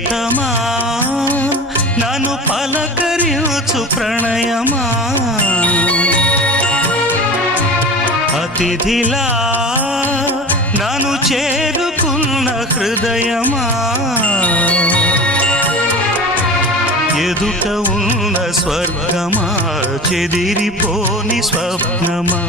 ప్రియతమా నన్ను పలకరించు ప్రణయమా అతిథిలా నన్ను చేరుకున్న హృదయమా ఎదుట ఉన్న స్వర్గమా చెదిరిపోని స్వప్నమా